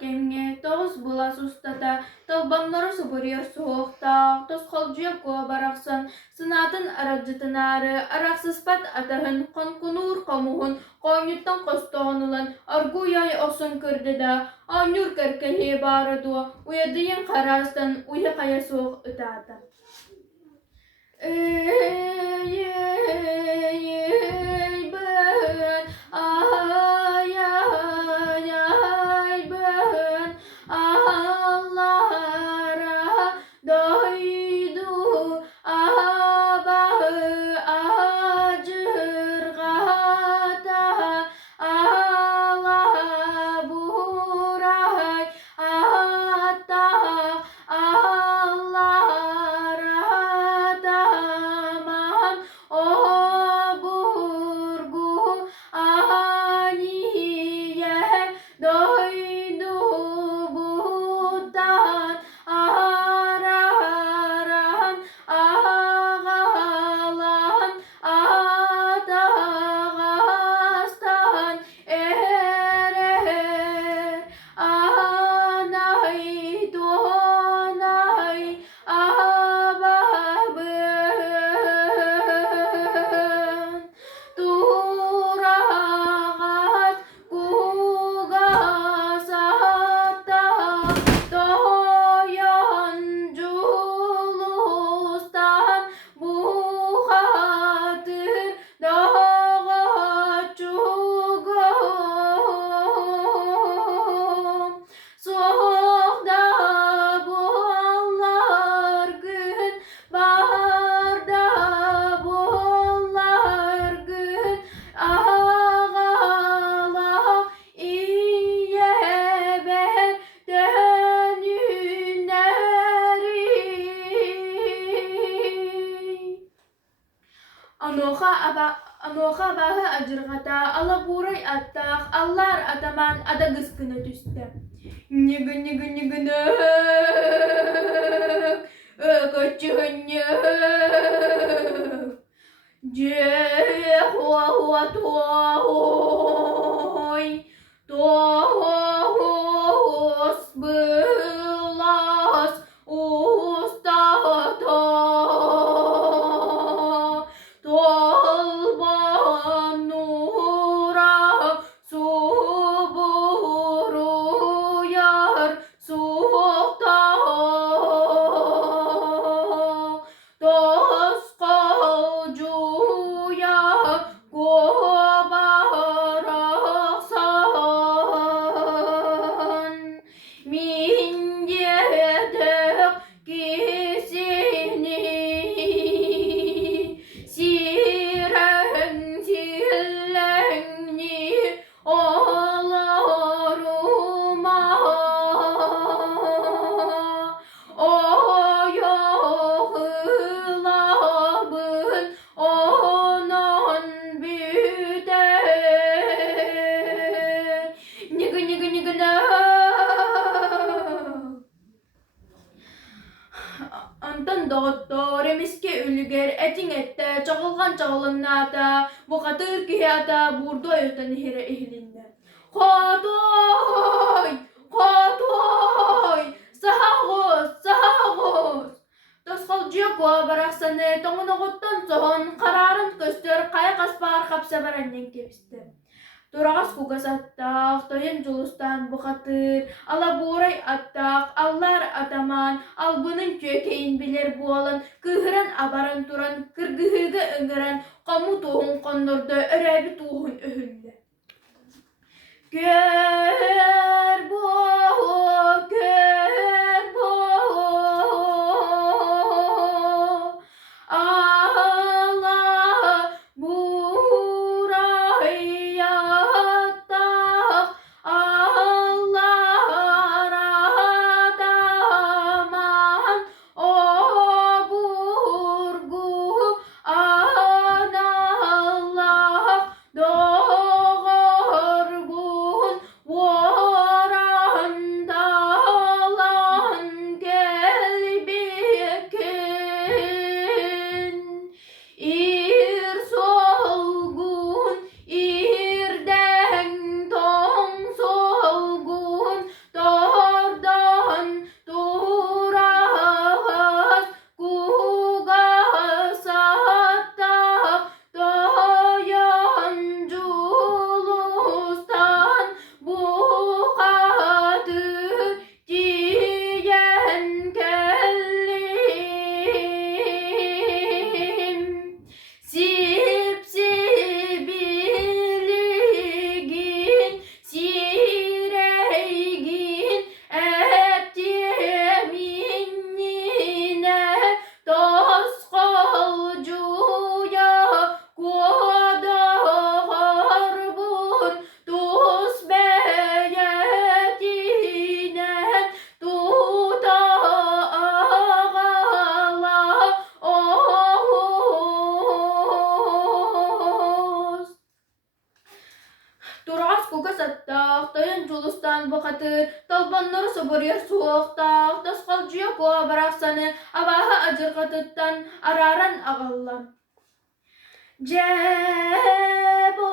kenge toz bula sustata talbamları suburiyor soğukta toz kolcuya kuva baraksan sınatın aracıtınarı araksız pat atahın konkunur kamuhun konyuttan kostoğunulan argu yay osun kırdida anyur kerkeli baradu uyadıyın karastan uya kaya soğuk ötata ey ben ay ay ay ben Allah'a doydu abahı acır gata Allah buray hatta Allah rataman o burgu aniye doydu butan araran ağalan atağastan erer anay donay ababın turagat kugasata doyonculustan buhatır dağa çugum soğukta bollar gün baharda bollar gün ağala iye ben dönüneri Anoha bahı acırgata ala buray attak allar ataman ada gıskını düştü. Nıgı nıgı nıgı nık öküçünük Hua hua tua hoy tohos belas ustata tolban nura suburu yar suhta Dos kolcuya kobaraksan min yedek kisini siren sillenni olaruma Oyoğılabın onon büder Nıgı nıgı nıgı nık Antan doktor emiske ülger etin ette çağılgan çağılınata bu katır kihata burda öten hire ehlinde Kotoy kotoy sahagos sahagos Toskolcuya kuva baraksanı toğun oğuttan soğun kararın köstür kaya kaspar kapsa barannen kepiste Durağas kugas attak, toyun julustan bu katır, ala buray attak, allar ataman, albının çökeyin bilir bu alan, kıhıran abaran turan, kırgıhıgı ıngıran, kamu tuğun kondurdu, örebi tuğun öhüllü. Kör bu, kör bu, Allah buray attak, Allah rataman, o burgu anallah doğurgun bakatır, dalbanları soburyer soğukta, taskalcıya koa bıraksana, abaha acır katıttan, araran ağallam. Cebo